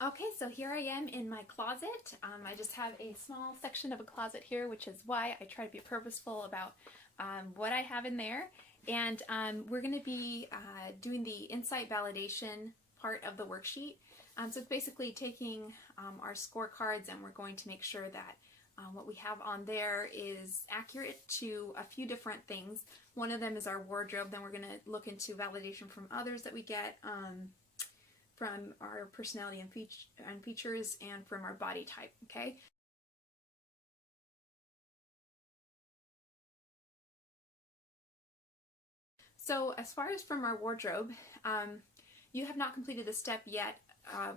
Okay, so here I am in my closet. I just have a small section of a closet here, which is why I try to be purposeful about what I have in there. And we're going to be doing the insight validation part of the worksheet. So it's basically taking our scorecards, and we're going to make sure that what we have on there is accurate to a few different things. One of them is our wardrobe. Then we're going to look into validation from others that we get, from our personality and features, and from our body type, okay? So as far as from our wardrobe, you have not completed the step yet,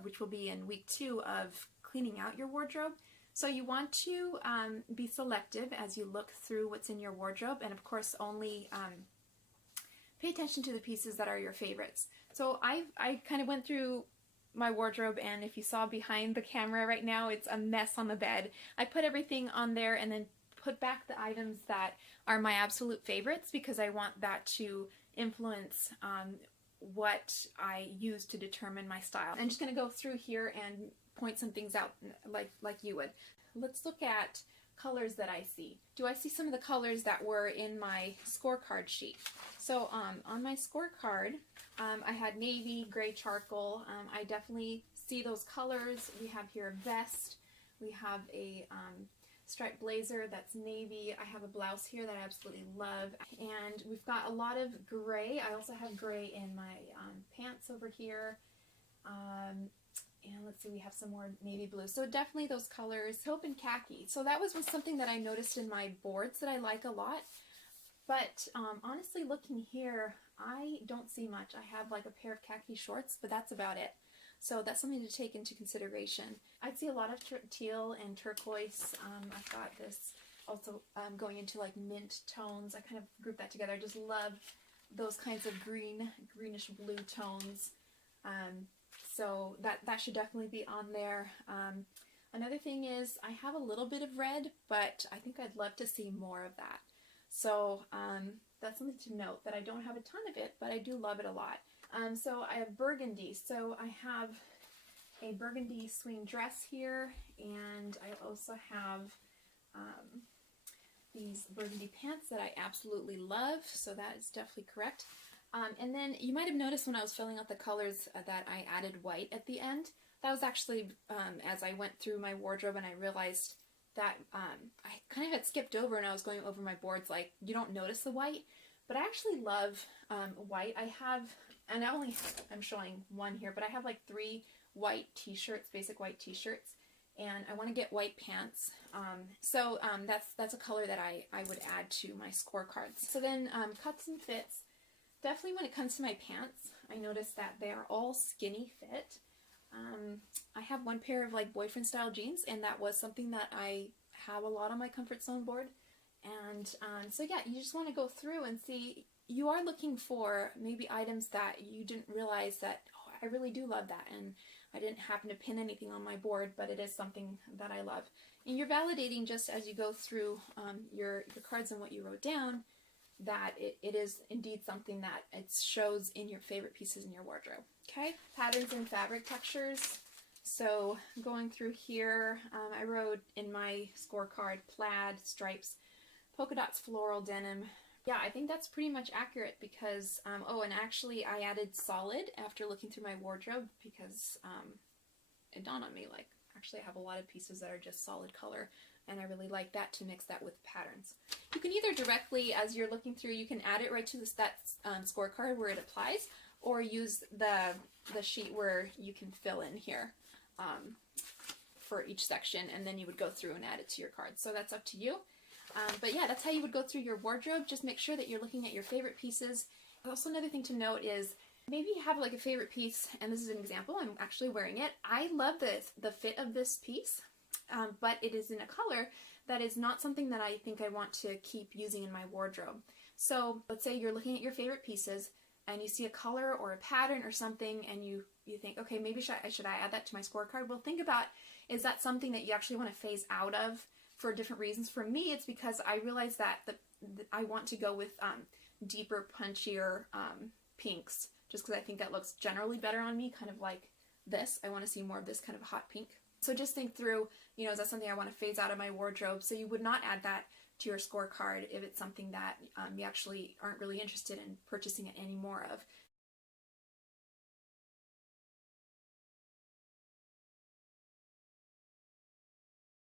which will be in week 2 of cleaning out your wardrobe. So you want to be selective as you look through what's in your wardrobe, and of course only pay attention to the pieces that are your favorites. So I kind of went through my wardrobe, and if you saw behind the camera right now, it's a mess on the bed. I put everything on there and then put back the items that are my absolute favorites, because I want that to influence what I use to determine my style. I'm just going to go through here and point some things out like you would. Let's look at colors that I see. Do I see some of the colors that were in my scorecard sheet? So on my scorecard, I had navy, gray, charcoal. I definitely see those colors. We have here a vest. We have a striped blazer that's navy. I have a blouse here that I absolutely love. And we've got a lot of gray. I also have gray in my pants over here. And let's see, we have some more navy blue. So definitely those colors. Taupe and khaki. So that was something that I noticed in my boards that I like a lot. But honestly, looking here, I don't see much. I have like a pair of khaki shorts, but that's about it. So that's something to take into consideration. I see a lot of teal and turquoise. I've got this also going into like mint tones. I kind of group that together. I just love those kinds of greenish blue tones. So that should definitely be on there. Another thing is I have a little bit of red, but I think I'd love to see more of that. So that's something to note, that I don't have a ton of it, but I do love it a lot. So I have burgundy. So I have a burgundy swing dress here, and I also have these burgundy pants that I absolutely love. So that is definitely correct. And then you might have noticed when I was filling out the colors that I added white at the end. That was actually as I went through my wardrobe and I realized that I kind of had skipped over, and I was going over my boards like, you don't notice the white, but I actually love white. I have, and I'm showing one here, but I have like 3 white t-shirts, basic white t-shirts, and I want to get white pants. So that's a color that I would add to my scorecards. So then cuts and fits. Definitely when it comes to my pants, I noticed that they are all skinny fit. I have one pair of like boyfriend style jeans, and that was something that I have a lot on my comfort zone board. And so yeah, you just want to go through and see, you are looking for maybe items that you didn't realize that, oh, I really do love that, and I didn't happen to pin anything on my board, but it is something that I love. And you're validating just as you go through your cards and what you wrote down, that it is indeed something that it shows in your favorite pieces in your wardrobe. Okay, patterns and fabric textures. So going through here, I wrote in my scorecard plaid, stripes, polka dots, floral, denim. Yeah, I think that's pretty much accurate because, oh, and actually I added solid after looking through my wardrobe because it dawned on me, like, actually I have a lot of pieces that are just solid color, and I really like that to mix that with patterns. You can either directly, as you're looking through, you can add it right to that scorecard where it applies, or use the sheet where you can fill in here for each section, and then you would go through and add it to your card. So that's up to you. But yeah, that's how you would go through your wardrobe. Just make sure that you're looking at your favorite pieces. Also, another thing to note is maybe you have like a favorite piece, and this is an example. I'm actually wearing it. I love the fit of this piece, but it is in a color that is not something that I think I want to keep using in my wardrobe. So let's say you're looking at your favorite pieces and you see a color or a pattern or something, and you think, okay, maybe should I add that to my scorecard? Well, think about, is that something that you actually want to phase out of for different reasons? For me, it's because I realize that I want to go with deeper, punchier pinks, just because I think that looks generally better on me, kind of like this. I want to see more of this kind of hot pink. So just think through, you know, is that something I want to phase out of my wardrobe? So you would not add that to your scorecard if it's something that you actually aren't really interested in purchasing it any more of.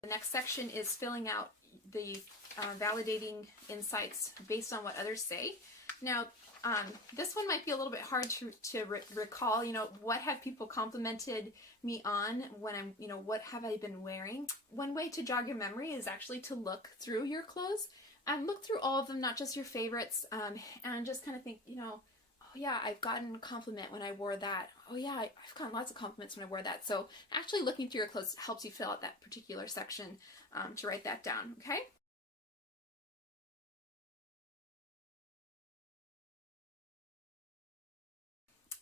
The next section is filling out the validating insights based on what others say. Now, this one might be a little bit hard to recall, you know, what have people complimented me on when I'm, you know, what have I been wearing? One way to jog your memory is actually to look through your clothes and look through all of them, not just your favorites, and just kind of think, you know, oh yeah, I've gotten a compliment when I wore that. Oh yeah, I've gotten lots of compliments when I wore that. So actually looking through your clothes helps you fill out that particular section to write that down, okay?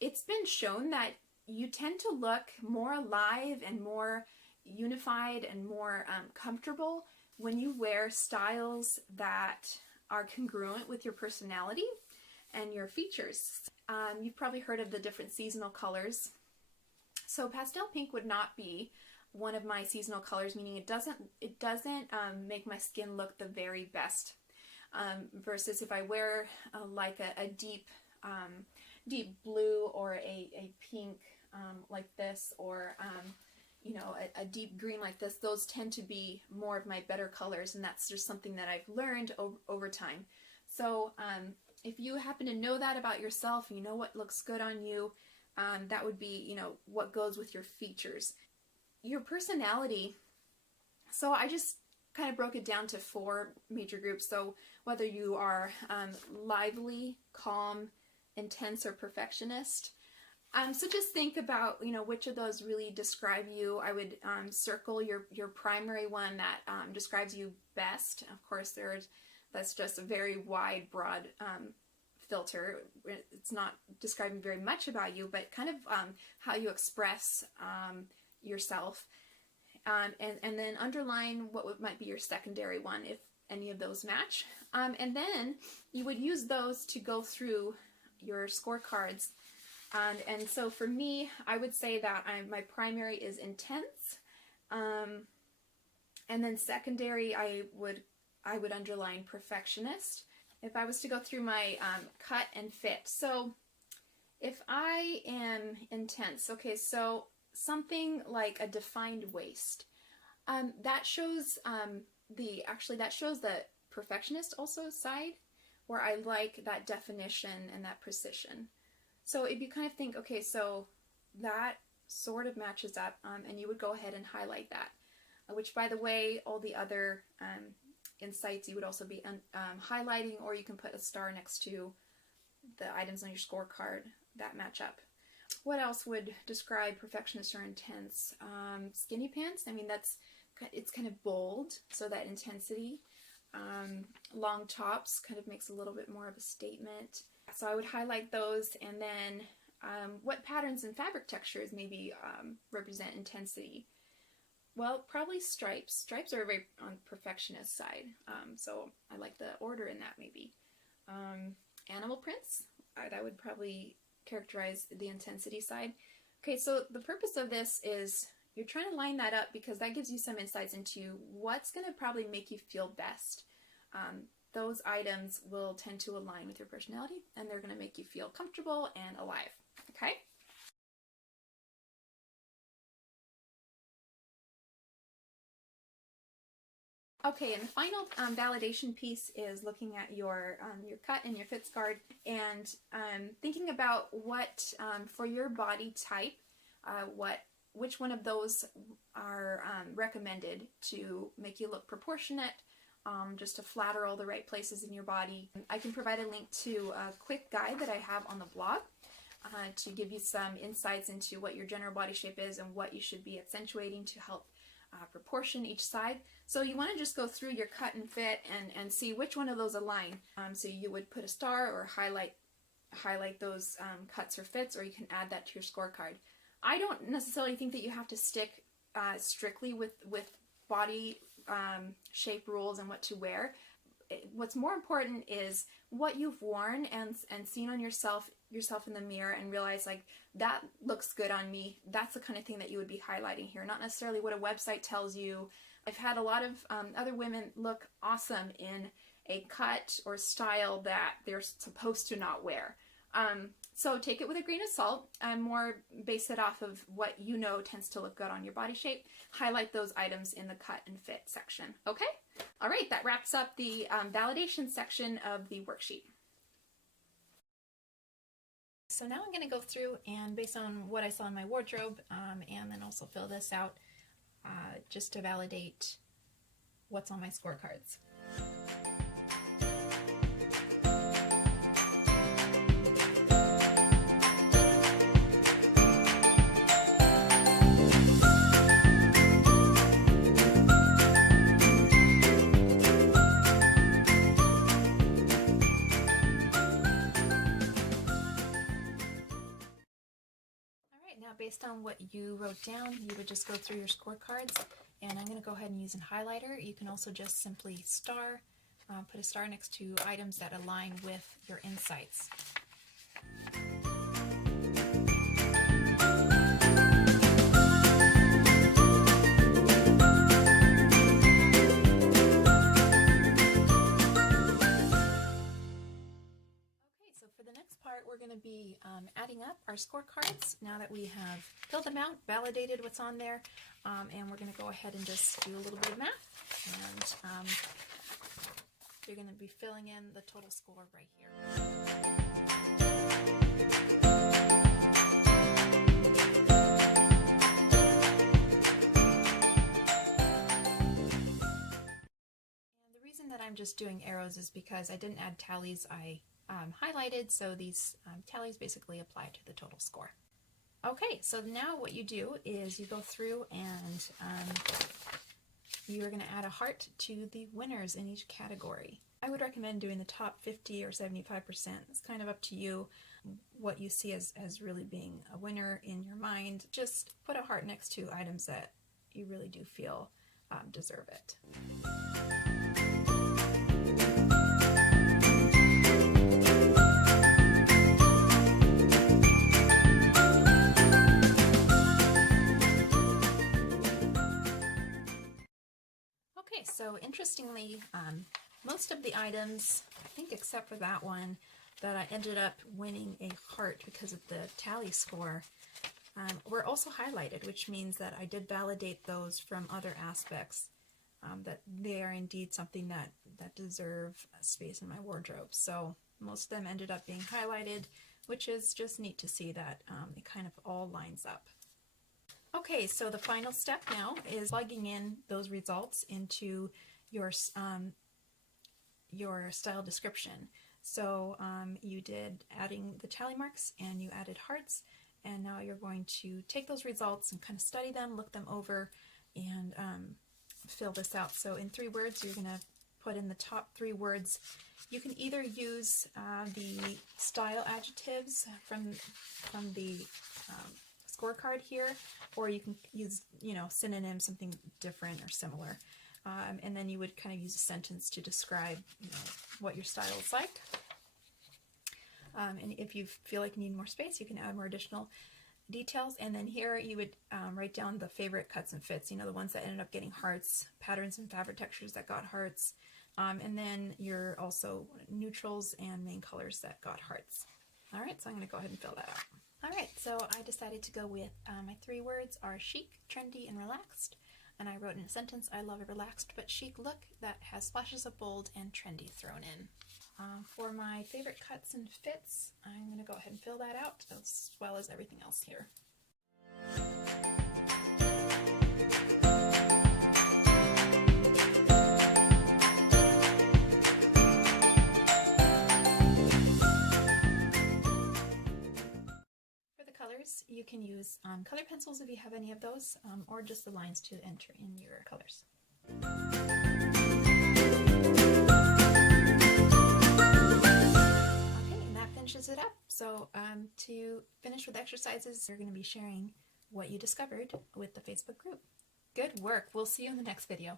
It's been shown that you tend to look more alive and more unified and more comfortable when you wear styles that are congruent with your personality and your features. You've probably heard of the different seasonal colors. So pastel pink would not be one of my seasonal colors, meaning it doesn't make my skin look the very best. Versus if I wear like a deep blue or a pink like this, or you know, a deep green like this, those tend to be more of my better colors, and that's just something that I've learned over time. So if you happen to know that about yourself, you know what looks good on you, that would be, you know, what goes with your features. Your personality, so I just kind of broke it down to 4 major groups. So whether you are lively, calm, intense, or perfectionist. So just think about, you know, which of those really describe you. I would circle your primary one that describes you best. Of course, that's just a very wide, broad filter. It's not describing very much about you, but kind of how you express yourself. And then underline what might be your secondary one, if any of those match. And then you would use those to go through your scorecards. And so for me, I would say that my primary is intense. And then secondary, I would underline perfectionist. If I was to go through my cut and fit. So if I am intense, okay, so something like a defined waist, that shows that shows the perfectionist also side, where I like that definition and that precision. So if you kind of think, okay, so that sort of matches up, and you would go ahead and highlight that, which, by the way, all the other insights you would also be highlighting, or you can put a star next to the items on your scorecard that match up. What else would describe perfectionist or intense? Skinny pants, I mean, it's kind of bold, so that intensity. Long tops kind of makes a little bit more of a statement. So I would highlight those, and then what patterns and fabric textures maybe represent intensity? Well, probably stripes. Stripes are very on perfectionist side, so I like the order in that maybe. Animal prints, that would probably characterize the intensity side. Okay, so the purpose of this is you're trying to line that up because that gives you some insights into what's going to probably make you feel best. Those items will tend to align with your personality, and they're going to make you feel comfortable and alive. Okay? Okay, and the final validation piece is looking at your cut and your fits guard, and thinking about what for your body type, which one of those are recommended to make you look proportionate, just to flatter all the right places in your body. I can provide a link to a quick guide that I have on the blog to give you some insights into what your general body shape is and what you should be accentuating to help proportion each side. So you want to just go through your cut and fit and see which one of those align. So you would put a star or highlight those cuts or fits, or you can add that to your scorecard. I don't necessarily think that you have to stick strictly with body shape rules and what to wear. What's more important is what you've worn and seen on yourself yourself in the mirror and realize like that looks good on me, that's the kind of thing that you would be highlighting here, not necessarily what a website tells you. I've had a lot of other women look awesome in a cut or style that they're supposed to not wear. So take it with a grain of salt and more base it off of what you know tends to look good on your body shape. Highlight those items in the cut and fit section. Okay? All right, that wraps up the validation section of the worksheet. So now I'm going to go through and based on what I saw in my wardrobe and then also fill this out just to validate what's on my scorecards. Now based on what you wrote down, you would just go through your scorecards, and I'm going to go ahead and use a highlighter. You can also just simply star, put a star next to items that align with your insights. For the next part, we're going to be adding up our scorecards now that we have filled them out, validated what's on there, and we're going to go ahead and just do a little bit of math, and you're going to be filling in the total score right here. And the reason that I'm just doing arrows is because I didn't add tallies. I highlighted, so these tallies basically apply to the total score. Okay, so now what you do is you go through and you're going to add a heart to the winners in each category. I would recommend doing the top 50 or 75%. It's kind of up to you what you see as really being a winner in your mind. Just put a heart next to items that you really do feel deserve it. So interestingly, most of the items, I think except for that one, that I ended up winning a heart because of the tally score, were also highlighted, which means that I did validate those from other aspects, that they are indeed something that deserve space in my wardrobe. So most of them ended up being highlighted, which is just neat to see that it kind of all lines up. Okay, so the final step now is plugging in those results into your style description. So you did adding the tally marks and you added hearts, and now you're going to take those results and kind of study them, look them over, and fill this out. So in 3 words, you're going to put in the top 3 words. You can either use the style adjectives from the scorecard here, or you can use, synonyms, something different or similar. And then you would kind of use a sentence to describe, what your style is like. And if you feel like you need more space, you can add more additional details. And then here you would write down the favorite cuts and fits, the ones that ended up getting hearts, patterns and fabric textures that got hearts, and then your also neutrals and main colors that got hearts. All right, so I'm going to go ahead and fill that out. All right, so I decided to go with my 3 words are chic, trendy, and relaxed. And I wrote in a sentence, I love a relaxed but chic look that has splashes of bold and trendy thrown in. For my favorite cuts and fits, I'm going to go ahead and fill that out as well as everything else here. You can use color pencils if you have any of those, or just the lines to enter in your colors. Okay, and that finishes it up. So to finish with exercises, you're going to be sharing what you discovered with the Facebook group. Good work. We'll see you in the next video.